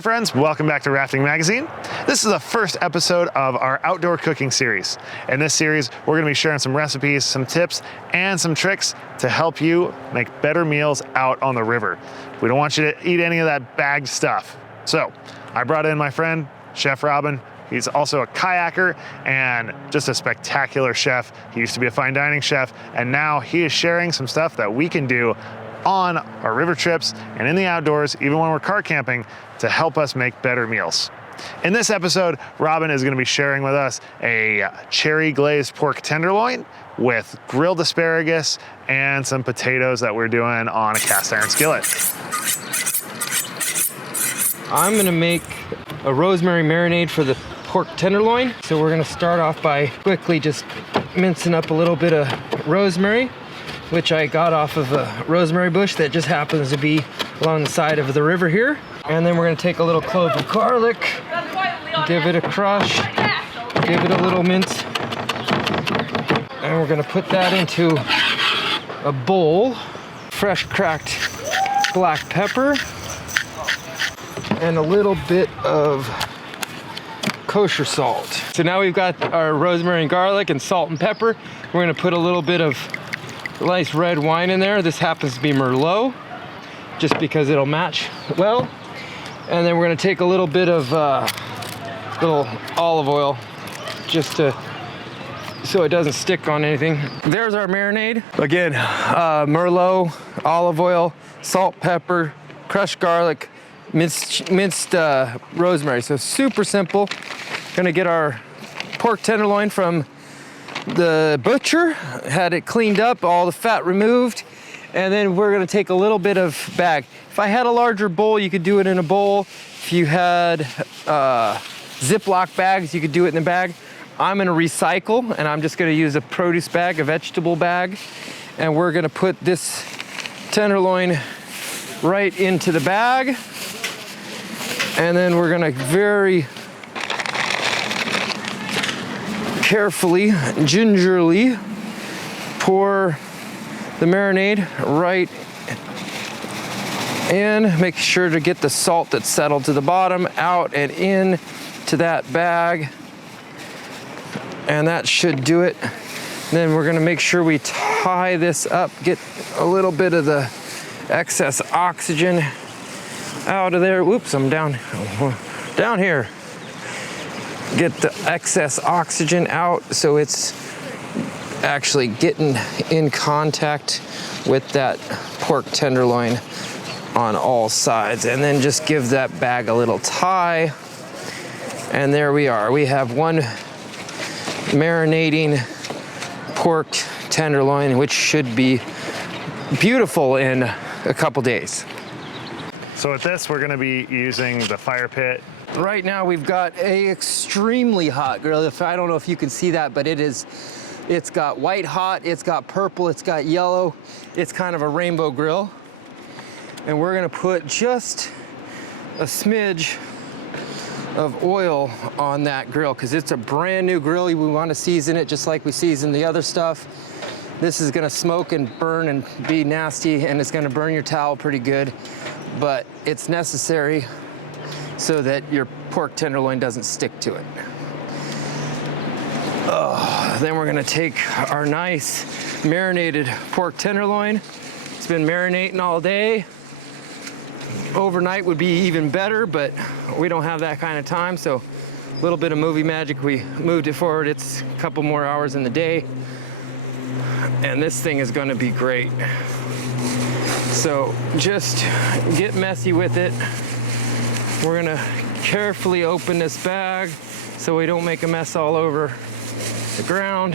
Hi friends, welcome back to Rafting Magazine. This is the first episode of our outdoor cooking series. In this series, we're gonna be sharing some recipes, some tips, and some tricks to help you make better meals out on the river. We don't want you to eat any of that bagged stuff. So, I brought in my friend, Chef Robin. He's also a kayaker and just a spectacular chef. He used to be a fine dining chef, and now he is sharing some stuff that we can do on our river trips and in the outdoors, even when we're car camping, to help us make better meals. In this episode, Robin is going to be sharing with us a cherry glazed pork tenderloin with grilled asparagus and some potatoes that we're doing on a cast iron skillet. I'm going to make a rosemary marinade for the pork tenderloin. So we're going to start off by quickly just mincing up a little bit of rosemary, which I got off of a rosemary bush that just happens to be along the side of the river here. And then we're gonna take a little clove of garlic, give it a crush, give it a little mince, and we're gonna put that into a bowl. Fresh cracked black pepper, and a little bit of kosher salt. So now we've got our rosemary and garlic and salt and pepper. We're gonna put a little bit of nice red wine in there. This happens to be Merlot, just because it'll match well. And then we're gonna take a little bit of little olive oil, just so it doesn't stick on anything. There's our marinade. Again, Merlot, olive oil, salt, pepper, crushed garlic, minced rosemary. So super simple. Gonna get our pork tenderloin from the butcher, had it cleaned up, all the fat removed, and then we're gonna take a little bit of bag. If I had a larger bowl, you could do it in a bowl. If you had Ziploc bags, you could do it in a bag. I'm gonna recycle, and I'm just gonna use a produce bag, a vegetable bag, and we're gonna put this tenderloin right into the bag, and then we're gonna very carefully, gingerly pour the marinade right in. Make sure to get the salt that's settled to the bottom out and in to that bag. And that should do it. Then we're gonna make sure we tie this up, get a little bit of the excess oxygen out of there. Whoops, I'm down here. Get the excess oxygen out so it's actually getting in contact with that pork tenderloin on all sides. And then just give that bag a little tie. And there we are. We have one marinating pork tenderloin, which should be beautiful in a couple days. So with this, we're gonna be using the fire pit. Right now we've got a extremely hot grill. I don't know if you can see that, but it's got white hot, it's got purple, it's got yellow. It's kind of a rainbow grill. And we're gonna put just a smidge of oil on that grill because it's a brand new grill. We wanna season it just like we season the other stuff. This is gonna smoke and burn and be nasty, and it's gonna burn your towel pretty good, but it's necessary so that your pork tenderloin doesn't stick to it. Then we're gonna take our nice marinated pork tenderloin. It's been marinating all day. Overnight would be even better, but we don't have that kind of time, so a little bit of movie magic, we moved it forward. It's a couple more hours in the day, and this thing is gonna be great. So just get messy with it. We're gonna carefully open this bag so we don't make a mess all over the ground.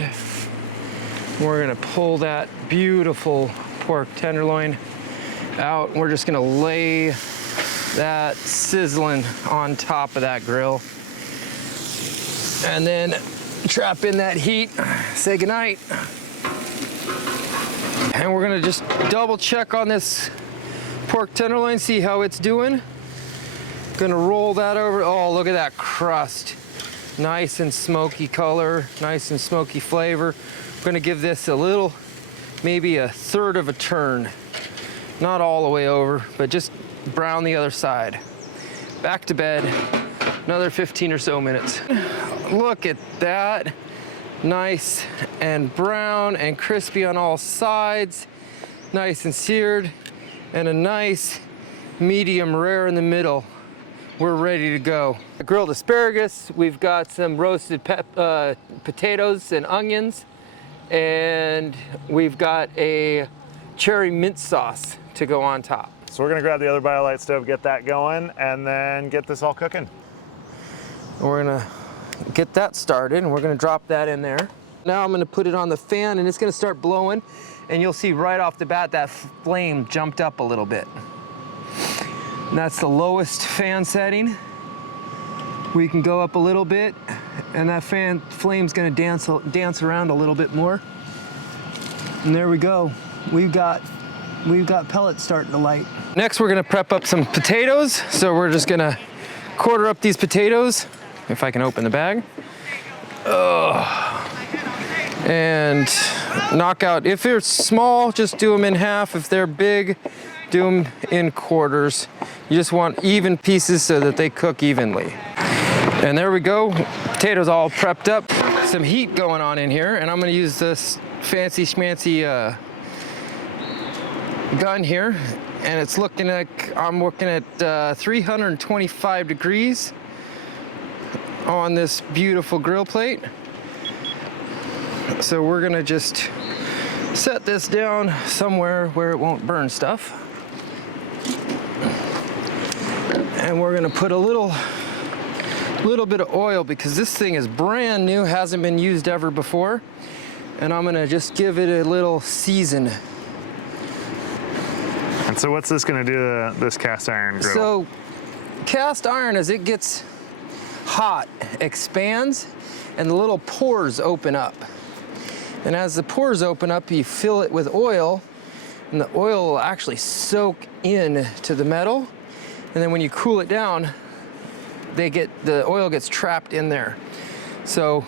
We're gonna pull that beautiful pork tenderloin out. We're just gonna lay that sizzling on top of that grill. And then trap in that heat, say goodnight. And we're gonna just double check on this pork tenderloin, see how it's doing. Gonna roll that over. Oh, look at that crust. Nice and smoky color, nice and smoky flavor. We're gonna give this a little, maybe a third of a turn. Not all the way over, but just brown the other side. back to bed. Another 15 or so minutes. Look at that. Nice and brown and crispy on all sides. Nice and seared. And a nice medium rare in the middle. We're ready to go. Grilled asparagus. We've got some roasted potatoes and onions. And we've got a cherry mint sauce to go on top. So we're gonna grab the other BioLite stove, get that going, and then get this all cooking. We're gonna get that started, and we're gonna drop that in there. Now I'm gonna put it on the fan, and it's gonna start blowing, and you'll see right off the bat that flame jumped up a little bit. And that's the lowest fan setting. We can go up a little bit, and that flame's gonna dance around a little bit more. And there we go. We've got pellets starting to light. Next, we're gonna prep up some potatoes. So we're just gonna quarter up these potatoes, if I can open the bag. And knock out, if they're small, just do them in half. If they're big, do them in quarters. You just want even pieces so that they cook evenly. And there we go, potatoes all prepped up. Some heat going on in here, and I'm gonna use this fancy schmancy gun here, and it's looking like I'm looking at 325 degrees on this beautiful grill plate. So we're gonna just set this down somewhere where it won't burn stuff. And we're gonna put a little bit of oil, because this thing is brand new, hasn't been used ever before. And I'm gonna just give it a little season. And so what's this gonna do to this cast iron griddle? So cast iron, as it gets hot, expands, and the little pores open up. And as the pores open up, you fill it with oil, and the oil will actually soak in to the metal. And then when you cool it down, the oil gets trapped in there. So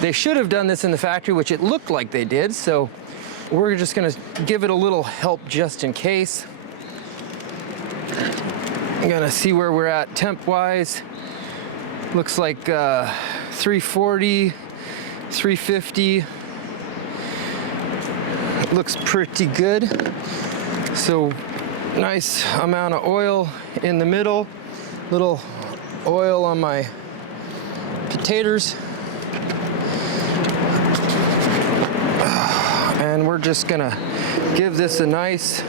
they should have done this in the factory, which it looked like they did. So we're just gonna give it a little help just in case. I'm gonna see where we're at temp-wise. Looks like 340, 350. Looks pretty good. So nice amount of oil in the middle, little oil on my potatoes. And we're just gonna give this a nice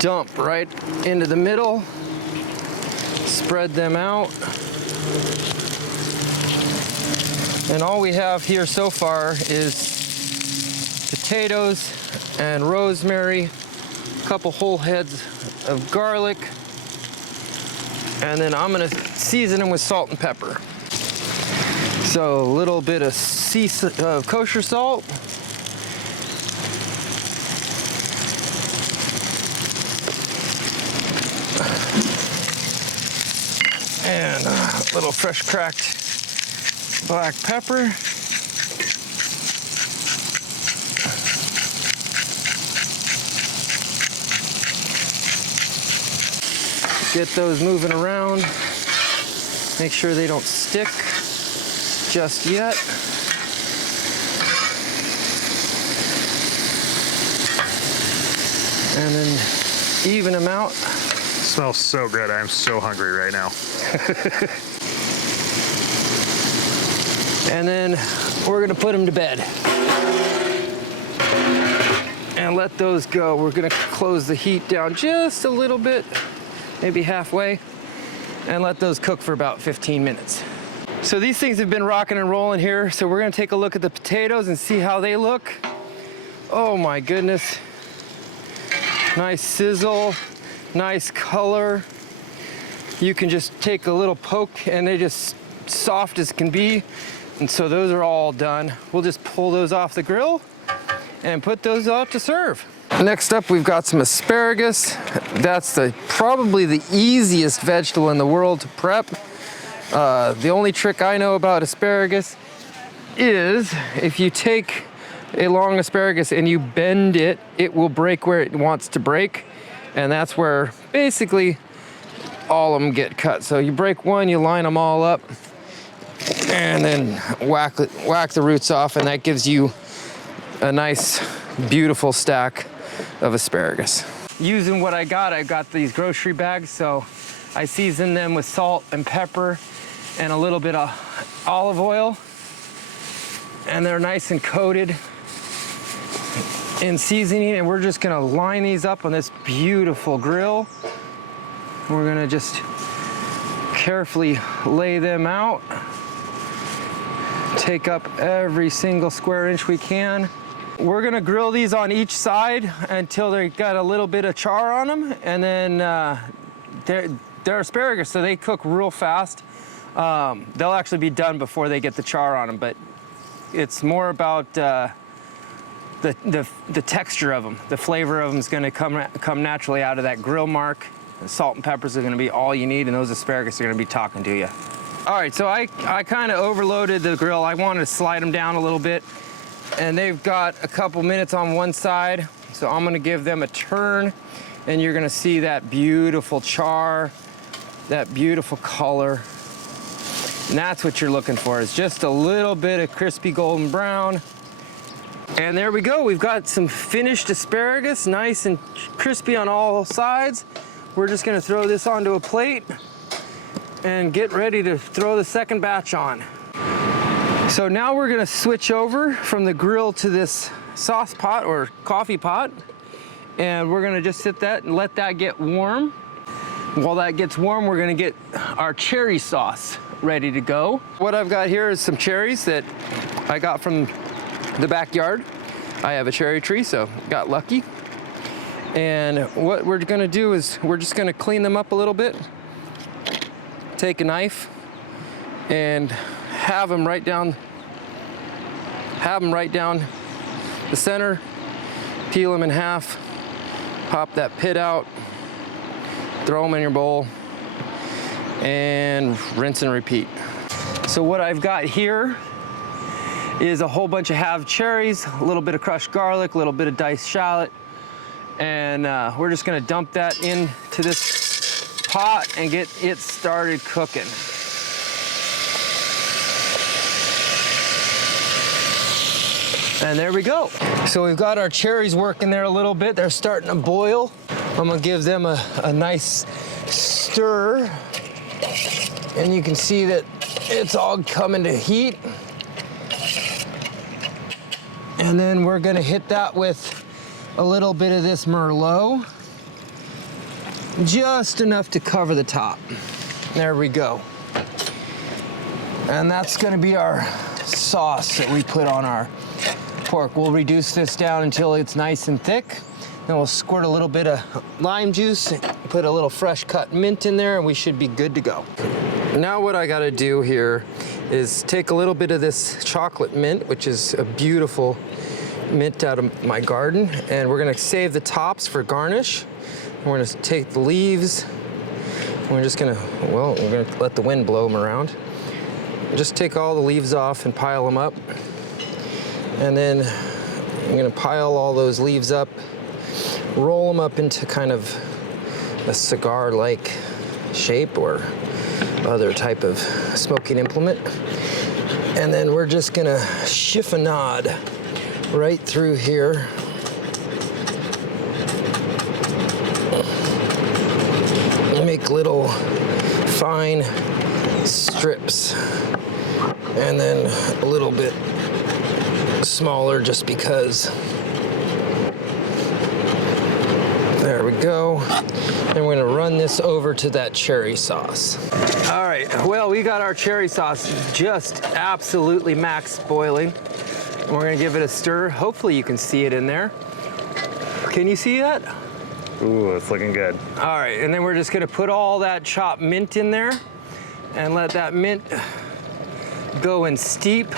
dump right into the middle. Spread them out. And all we have here so far is potatoes and rosemary, a couple whole heads of garlic, and then I'm gonna season them with salt and pepper. So a little bit of kosher salt. And a little fresh cracked black pepper. Get those moving around. Make sure they don't stick just yet. And then even them out. Smells so good. I'm so hungry right now. And then we're gonna put them to bed and let those go. We're gonna close the heat down just a little bit, maybe halfway, and let those cook for about 15 minutes. So these things have been rocking and rolling here. So we're gonna take a look at the potatoes and see how they look. Oh my goodness. Nice sizzle, nice color. You can just take a little poke and they're just soft as can be. And so those are all done. We'll just pull those off the grill and put those out to serve. Next up, we've got some asparagus. That's probably the easiest vegetable in the world to prep. The only trick I know about asparagus is if you take a long asparagus and you bend it, it will break where it wants to break. And that's where basically all of them get cut. So you break one, you line them all up, and then whack the roots off, and that gives you a nice, beautiful stack of asparagus. Using what I got these grocery bags, so I season them with salt and pepper and a little bit of olive oil, and they're nice and coated in seasoning, and we're just gonna line these up on this beautiful grill. We're gonna just carefully lay them out, take up every single square inch we can. We're gonna grill these on each side until they got a little bit of char on them, and then they're asparagus, so they cook real fast. They'll actually be done before they get the char on them, but it's more about the texture of them. The flavor of them is gonna come naturally out of that grill mark. The salt and peppers are gonna be all you need, and those asparagus are gonna be talking to you. All right, so I kind of overloaded the grill. I wanted to slide them down a little bit, and they've got a couple minutes on one side, so I'm gonna give them a turn, and you're gonna see that beautiful char, that beautiful color. And that's what you're looking for, is just a little bit of crispy golden brown. And there we go, we've got some finished asparagus, nice and crispy on all sides. We're just gonna throw this onto a plate and get ready to throw the second batch on. So now we're gonna switch over from the grill to this sauce pot or coffee pot, and we're gonna just sit that and let that get warm. While that gets warm, we're gonna get our cherry sauce ready to go. What I've got here is some cherries that I got from the backyard. I have a cherry tree, so got lucky. And what we're gonna do is we're just gonna clean them up a little bit, take a knife, and have them right down the center, peel them in half, pop that pit out, throw them in your bowl, and rinse and repeat. So what I've got here is a whole bunch of halved cherries, a little bit of crushed garlic, a little bit of diced shallot, and we're just gonna dump that into this pot and get it started cooking. And there we go. So we've got our cherries working there a little bit. They're starting to boil. I'm gonna give them a nice stir. And you can see that it's all coming to heat. And then we're gonna hit that with a little bit of this Merlot. Just enough to cover the top. There we go. And that's gonna be our sauce that we put on our pork. We'll reduce this down until it's nice and thick. Then we'll squirt a little bit of lime juice, put a little fresh cut mint in there, and we should be good to go. Now what I gotta do here is take a little bit of this chocolate mint, which is a beautiful mint out of my garden, and we're gonna save the tops for garnish. We're gonna take the leaves. We're gonna let the wind blow them around. Just take all the leaves off and pile them up. And then I'm gonna pile all those leaves up, roll them up into kind of a cigar-like shape or other type of smoking implement. And then we're just gonna chiffonade right through here. Make little fine strips, and then a little bit smaller just because. There we go. And we're gonna run this over to that cherry sauce. All right, well, we got our cherry sauce just absolutely max boiling. And we're gonna give it a stir. Hopefully you can see it in there. Can you see that? Ooh, it's looking good. All right, and then we're just gonna put all that chopped mint in there and let that mint go and steep,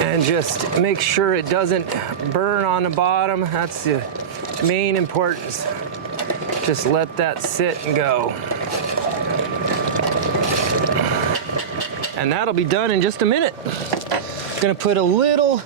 and just make sure it doesn't burn on the bottom. That's the main importance. Just let that sit and go. And that'll be done in just a minute. Gonna put a little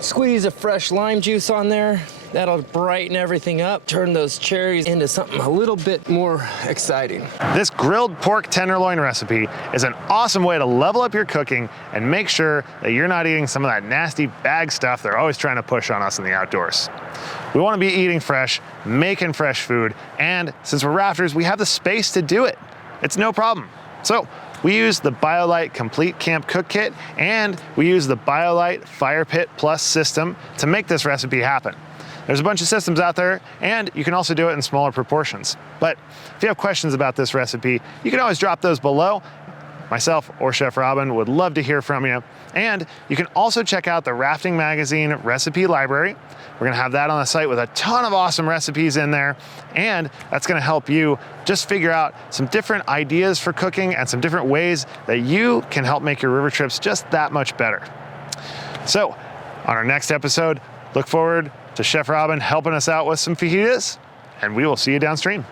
squeeze of fresh lime juice on there, That'll brighten everything up, turn those cherries into something a little bit more exciting. This grilled pork tenderloin recipe is an awesome way to level up your cooking and make sure that you're not eating some of that nasty bag stuff they're always trying to push on us in the outdoors. We want to be eating fresh, making fresh food, and since we're rafters, we have the space to do it. It's no problem. So we use the BioLite Complete Camp Cook Kit and we use the BioLite Fire Pit Plus system to make this recipe happen. There's a bunch of systems out there, and you can also do it in smaller proportions. But if you have questions about this recipe, you can always drop those below. Myself or Chef Robin would love to hear from you. And you can also check out the Rafting Magazine recipe library. We're gonna have that on the site with a ton of awesome recipes in there. And that's gonna help you just figure out some different ideas for cooking and some different ways that you can help make your river trips just that much better. So on our next episode, look forward to Chef Robin helping us out with some fajitas, and we will see you downstream.